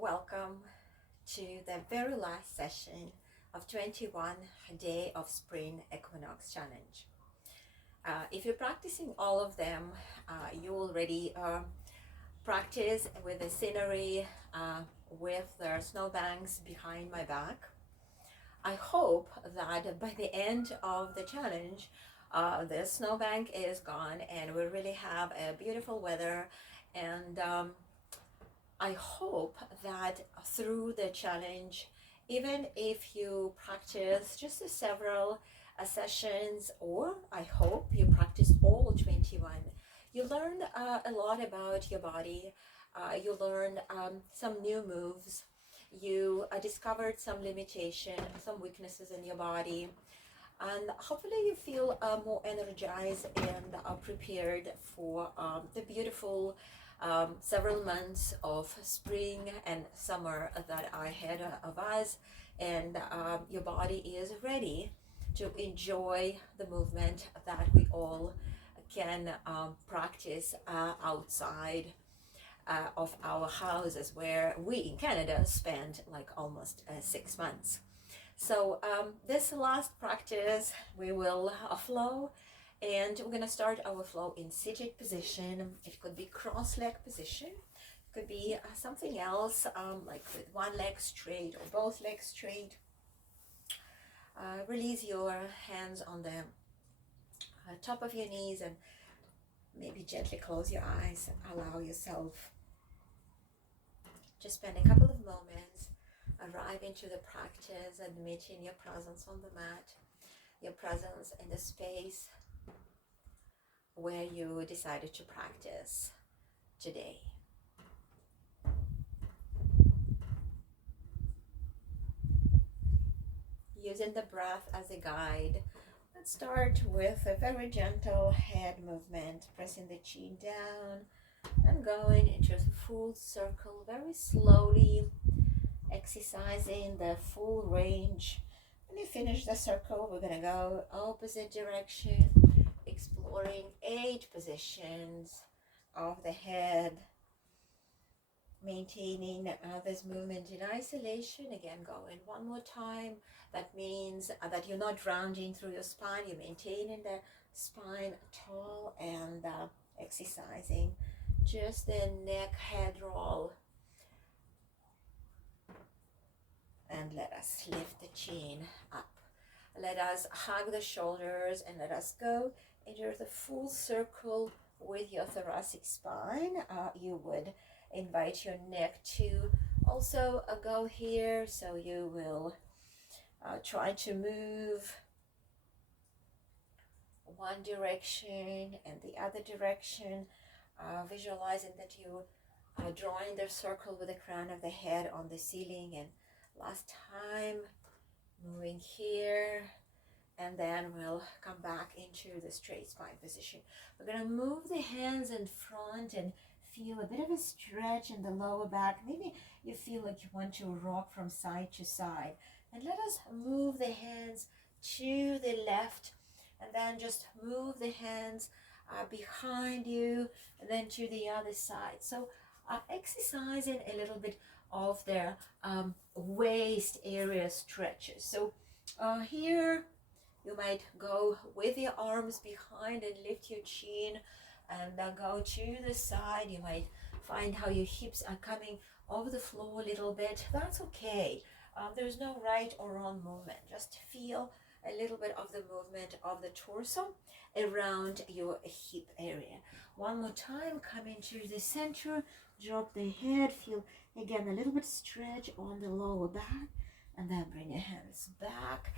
Welcome to the very last session of 21 Day of Spring Equinox Challenge. If you're practicing all of them, you already practice with the scenery, with the snowbanks behind my back. I hope that by the end of the challenge, the snowbank is gone and we really have a beautiful weather. And I hope that through the challenge, even if you practice just several sessions, or I hope you practice all 21, you learn a lot about your body. You learn some new moves. You discovered some limitation, some weaknesses in your body. And hopefully you feel more energized and prepared for the beautiful several months of spring and summer that are ahead of us, and your body is ready to enjoy the movement that we all can practice outside of our houses, where we in Canada spend like almost 6 months. So this last practice we will flow, and we're going to start our flow in seated position. It could be cross leg position, it could be something else, like with one leg straight or both legs straight. Release your hands on the top of your knees and maybe gently close your eyes and allow yourself to spend a couple of moments arrive into the practice, admitting your presence on the mat, your presence in the space where you decided to practice today. Using the breath as a guide, let's start with a very gentle head movement, pressing the chin down and going into a full circle very slowly, exercising the full range. When you finish the circle, we're going to go opposite direction, exploring 8 positions of the head, maintaining this movement in isolation. Again, going one more time. That means that you're not rounding through your spine, you're maintaining the spine tall and exercising just the neck head roll. And let us lift the chin up. Let us hug the shoulders and let us go into the full circle with your thoracic spine. You would invite your neck to also go here, so you will try to move one direction and the other direction, visualizing that you are drawing the circle with the crown of the head on the ceiling, and last time moving here, and then we'll come back into the straight spine position. We're going to move the hands in front and feel a bit of a stretch in the lower back. Maybe you feel like you want to rock from side to side, and let us move the hands to the left, and then just move the hands behind you, and then to the other side. So exercising a little bit of their waist area stretches. So here you might go with your arms behind and lift your chin, and then go to the side. You might find how your hips are coming over the floor a little bit. That's okay. There's no right or wrong movement. Just feel a little bit of the movement of the torso around your hip area. One more time, come into the center, drop the head, feel again a little bit stretch on the lower back, and then bring your hands back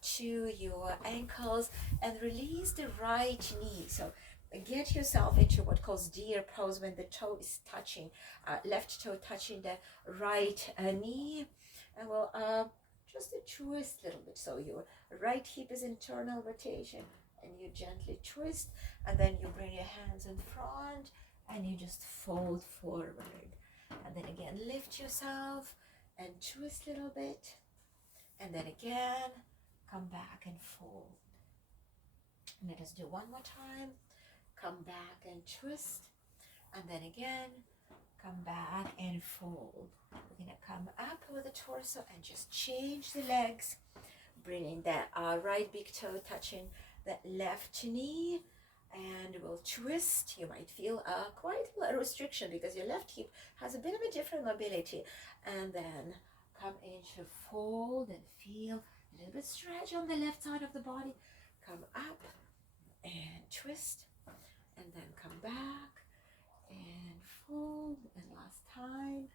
to your ankles and release the right knee. So get yourself into what calls deer pose, when the toe is touching, left toe touching the right knee, and we'll just twist a little bit. So your right hip is internal rotation, and you gently twist, and then you bring your hands in front and you just fold forward, and then again lift yourself and twist a little bit, and then again come back and fold. Let us do one more time. Come back and twist, and then again come back and fold. We're gonna come up with the torso and just change the legs, bringing that right big toe touching that left knee, and we'll twist. You might feel quite a restriction because your left hip has a bit of a different mobility, and then come into fold and feel a little bit stretch on the left side of the body. Come up and twist, and then come back and fold, and last time,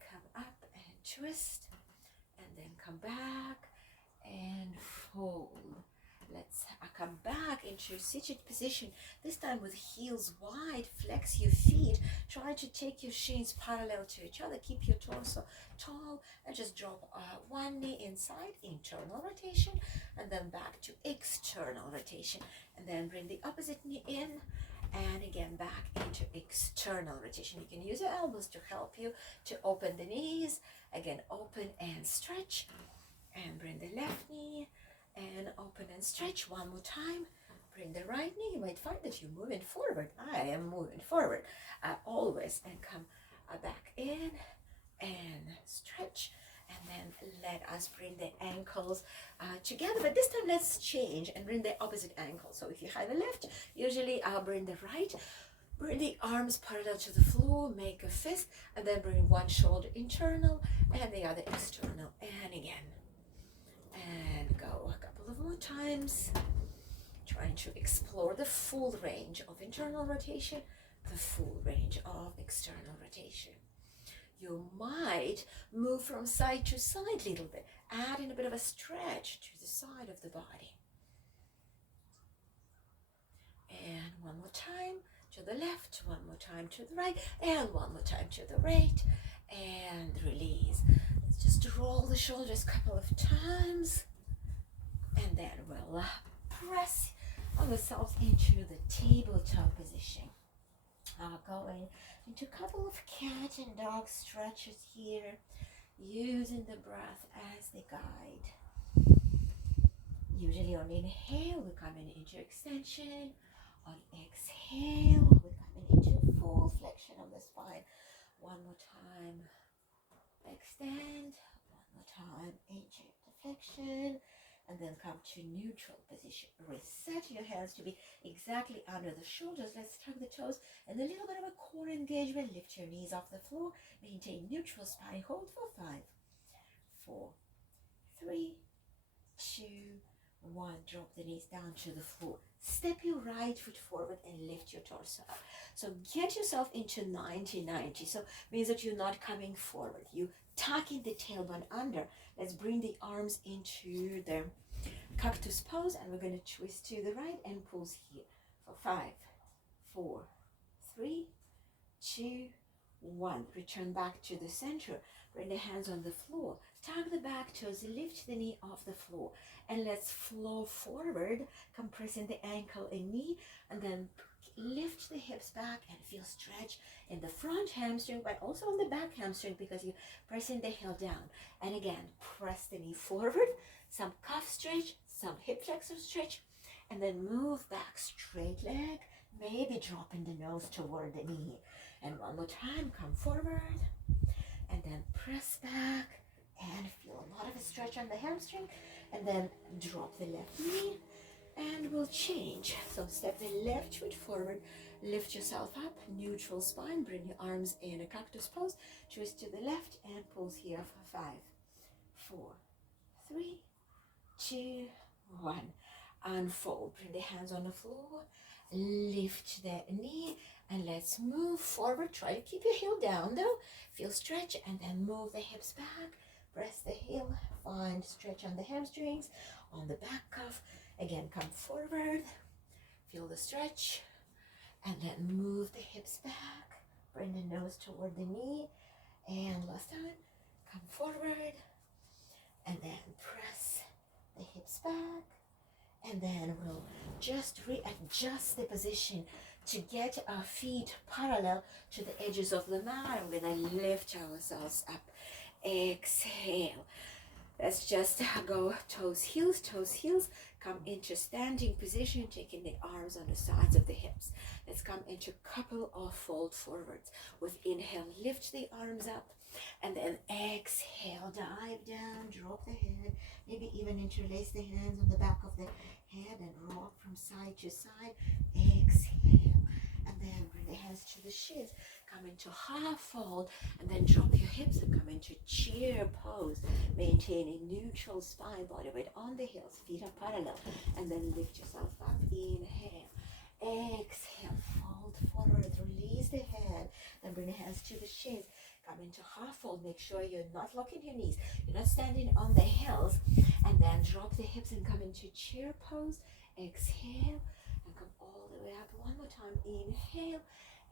come up and twist, and then come back and fold. Let's come back into seated position, this time with heels wide. Flex your feet, try to take your shins parallel to each other, keep your torso tall, and just drop one knee inside, internal rotation, and then back to external rotation, and then bring the opposite knee in, and again back into external rotation. You can use your elbows to help you to open the knees. Again, open and stretch, and bring the left knee and open and stretch. One more time. Bring the right knee. You might find that you're moving forward. I am moving forward always, and come back in and stretch, and then let us bring the ankles together, but this time let's change and bring the opposite ankle. So if you have the left, usually I'll bring the right. Bring the arms parallel to the floor, make a fist, and then bring one shoulder internal and the other external, and again, and go a couple of more times, trying to explore the full range of internal rotation, the full range of external rotation. You might move from side to side a little bit, adding a bit of a stretch to the side of the body. And one more time to the left, one more time to the right, and one more time to the right, and release. Let's just roll the shoulders a couple of times, and then we'll press ourselves into the tabletop position. Going into a couple of cat and dog stretches here, using the breath as the guide. Usually on inhale, we're coming into extension. On exhale, we're coming into full flexion of the spine. One more time, extend. One more time, into flexion. And then come to neutral position. Reset your hands to be exactly under the shoulders. Let's tuck the toes and a little bit of a core engagement. Lift your knees off the floor. Maintain neutral spine. Hold for 5, 4, 3, 2, 1. Drop the knees down to the floor. Step your right foot forward and lift your torso up. So get yourself into 90-90. So means that you're not coming forward. You tucking the tailbone under. Let's bring the arms into the cactus pose, and we're going to twist to the right and pulse here for 5, 4, 3, 2, 1. Return back to the center. Bring the hands on the floor. Tuck the back toes, lift the knee off the floor, and let's flow forward, compressing the ankle and knee, and then lift the hips back and feel stretch in the front hamstring, but also on the back hamstring because you're pressing the heel down. And again, press the knee forward, some calf stretch, some hip flexor stretch, and then move back, straight leg, maybe dropping the nose toward the knee. And one more time, come forward, and then press back, and feel a lot of a stretch on the hamstring, and then drop the left knee, and we'll change. So step the left foot forward, lift yourself up, neutral spine, bring your arms in a cactus pose, twist to the left, and pulse here for 5, 4, 3, 2, 1. Unfold, bring the hands on the floor, lift the knee, and let's move forward. Try to keep your heel down though, feel stretch, and then move the hips back, press the heel, find stretch on the hamstrings, on the back cuff. Again, come forward, feel the stretch, and then move the hips back, bring the nose toward the knee, and last time, come forward, and then press the hips back, and then we'll just readjust the position to get our feet parallel to the edges of the mat. We're gonna lift ourselves up. Exhale. Let's just go toes, heels, come into standing position, taking the arms on the sides of the hips. Let's come into a couple of fold forwards. With inhale, lift the arms up, and then exhale, dive down, drop the head, maybe even interlace the hands on the back of the head and rock from side to side. Exhale, and then bring the hands to the shins, come into half fold, and then drop your hips and come into chair pose, maintaining neutral spine, body weight on the heels, feet are parallel, and then lift yourself up. Inhale, exhale, fold forward, release the head, then bring the hands to the shins, come into half fold. Make sure you're not locking your knees, you're not standing on the heels, and then drop the hips and come into chair pose. Exhale and come all the way up. One more time. Inhale,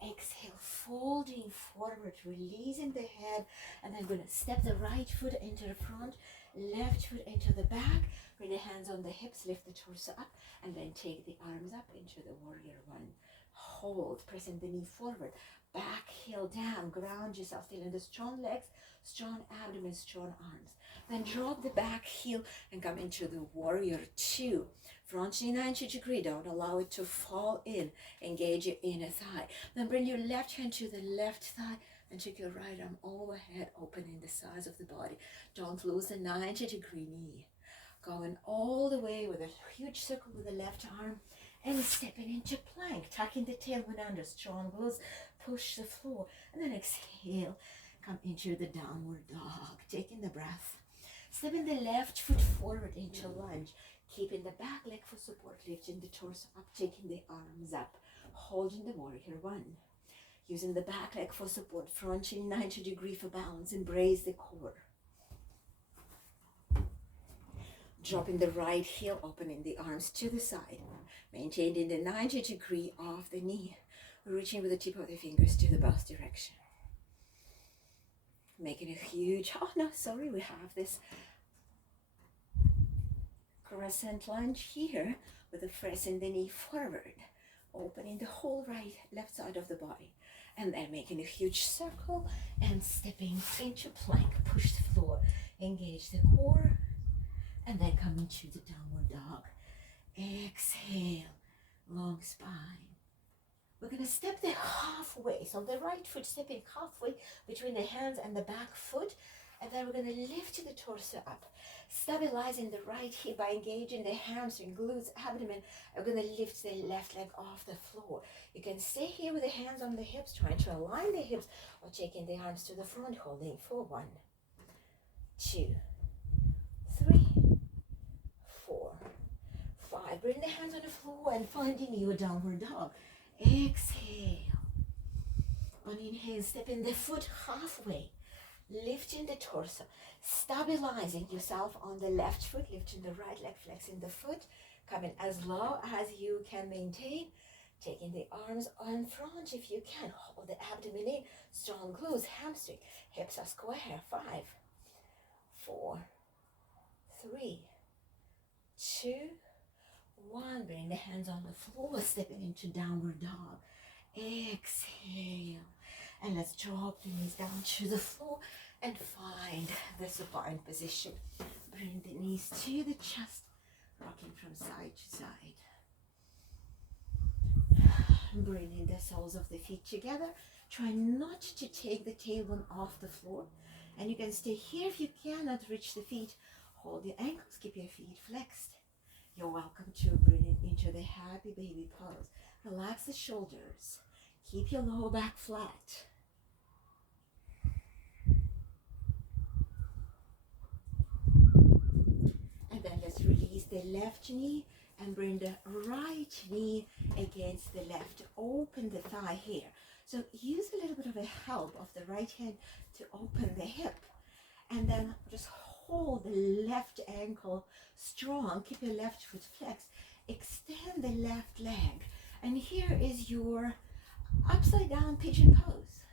exhale, folding forward, releasing the head, and then we're going to step the right foot into the front, left foot into the back, bring the hands on the hips, lift the torso up, and then take the arms up into the warrior one. Hold, pressing the knee forward, back heel down, ground yourself, feeling the strong legs, strong abdomen, strong arms. Then drop the back heel and come into the warrior two. Front knee 90 degree, don't allow it to fall in. Engage your inner thigh. Then bring your left hand to the left thigh and take your right arm overhead, opening the sides of the body. Don't lose the 90 degree knee. Going all the way with a huge circle with the left arm and stepping into plank, tucking the tailbone under, strong glutes, push the floor, and then exhale, come into the downward dog, taking the breath. Stepping the left foot forward into lunge, keeping the back leg for support, lifting the torso up, taking the arms up, holding the warrior one. Using the back leg for support, front chin 90 degree for balance, embrace the core. Dropping the right heel, opening the arms to the side, maintaining the 90 degree of the knee, reaching with the tip of the fingers to the both direction. Making a huge, we have this crescent lunge here with the pressing the knee forward, opening the whole right, left side of the body, and then making a huge circle and stepping into plank, push the floor, engage the core, and then come into the downward dog. Exhale, long spine. We're going to step the halfway, so the right foot stepping halfway between the hands and the back foot, and then we're going to lift the torso up, stabilizing the right hip by engaging the hamstring, glutes, abdomen. We're going to lift the left leg off the floor. You can stay here with the hands on the hips, trying to align the hips, or taking the arms to the front, holding for 1, 2, 3, 4, 5. Bring the hands on the floor and finding your downward dog. Exhale. On inhale, stepping the foot halfway, lifting the torso, stabilizing yourself on the left foot, lifting the right leg, flexing the foot, coming as low as you can maintain, taking the arms on front if you can, hold the abdomen in, strong glutes, hamstring, hips are square. 5, 4, 3, 2, 1. Bring the hands on the floor, stepping into downward dog. Exhale. And let's drop the knees down to the floor and find the supine position. Bring the knees to the chest, rocking from side to side. Bringing the soles of the feet together. Try not to take the tailbone off the floor. And you can stay here if you cannot reach the feet. Hold your ankles, keep your feet flexed. You're welcome to bring it into the happy baby pose. Relax the shoulders. Keep your lower back flat. And then let's release the left knee and bring the right knee against the left. Open the thigh here. So use a little bit of a help of the right hand to open the hip. And then just hold the left ankle strong. Keep your left foot flexed. Extend the left leg. And here is your upside down pigeon pose.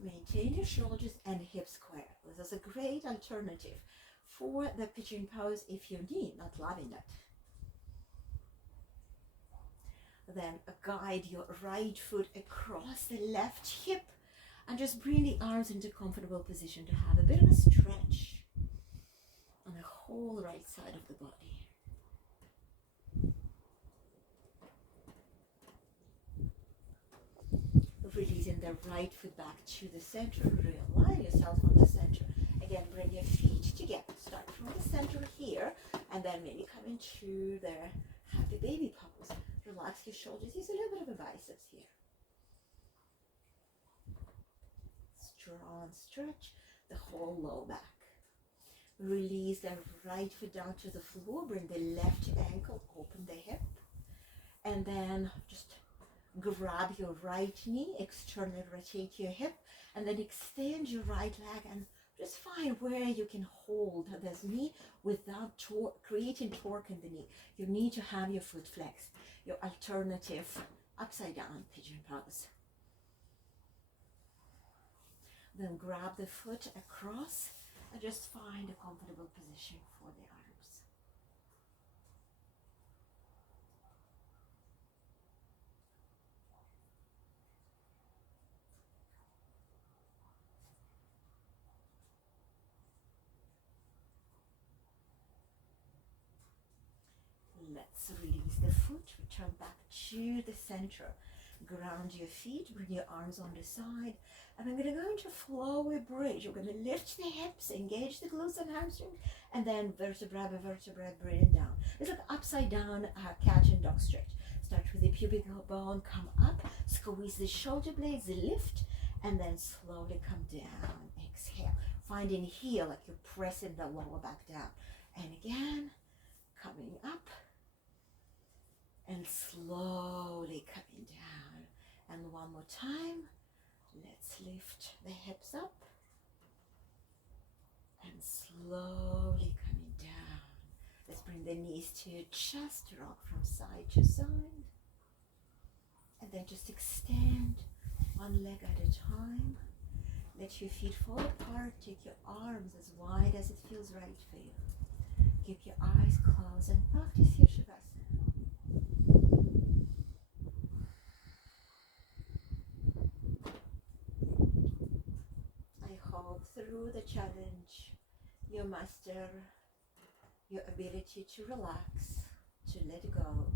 Maintain your shoulders and hips square. This is a great alternative for the pigeon pose if you need, not loving it. Then guide your right foot across the left hip and just bring the arms into comfortable position to have a bit of a stretch on the whole right side of the body. the right foot back to the center. Realign yourself on the center. Again, bring your feet together. Start from the center here, and then maybe come into the happy baby pose. Relax your shoulders. Use a little bit of a biceps here. Strong stretch the whole low back. Release the right foot down to the floor. Bring the left ankle, open the hip, and then just grab your right knee, externally rotate your hip, and then extend your right leg and just find where you can hold this knee without creating torque in the knee. You need to have your foot flexed. Your alternative upside down pigeon pose. Then grab the foot across and just find a comfortable position for the arms. Let's release the foot, return back to the center. Ground your feet, bring your arms on the side, and I'm going to go into flowy bridge. You're going to lift the hips, engage the glutes and hamstrings, and then vertebra by vertebra, bring down. It's like upside down cat and dog stretch. Start with the pubic bone, come up, squeeze the shoulder blades, lift, and then slowly come down. Exhale. Finding here like you're pressing the lower back down. And again, coming up, and slowly coming down. And one more time, let's lift the hips up and slowly coming down. Let's bring the knees to your chest, rock from side to side, and then just extend one leg at a time. Let your feet fall apart. Take your arms as wide as it feels right for you. Keep your eyes closed and practice your Shavasana. Through the challenge, you master your ability to relax, to let go,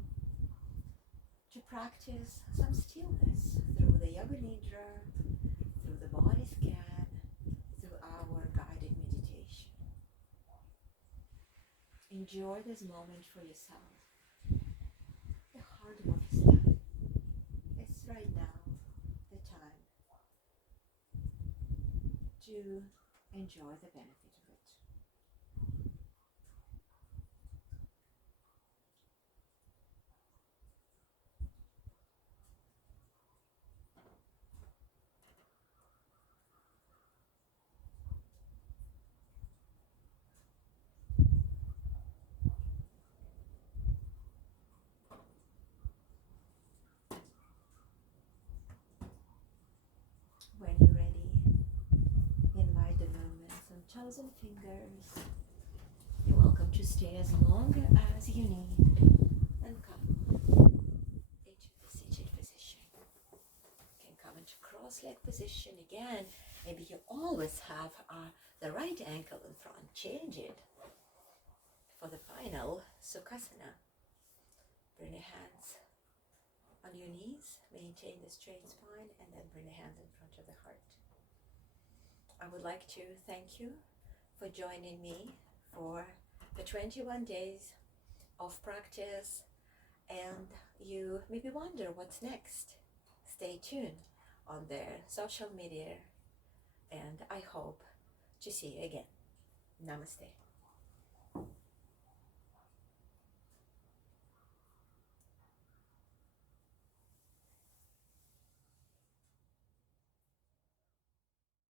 to practice some stillness through the Yoga Nidra, through the body scan, through our guided meditation. Enjoy this moment for yourself. The hard work is done. It's right now the time to enjoy the benefit of it. When you're ready, invite the movements on toes and fingers. You're welcome to stay as long as you need and come into the seated position. You can come into cross-leg position again. Maybe you always have the right ankle in front. Change it for the final Sukhasana. Bring your hands on your knees, maintain the straight spine, and then bring the hands in front of the heart. I would like to thank you for joining me for the 21 days of practice, and you maybe wonder what's next. Stay tuned on their social media, and I hope to see you again. Namaste.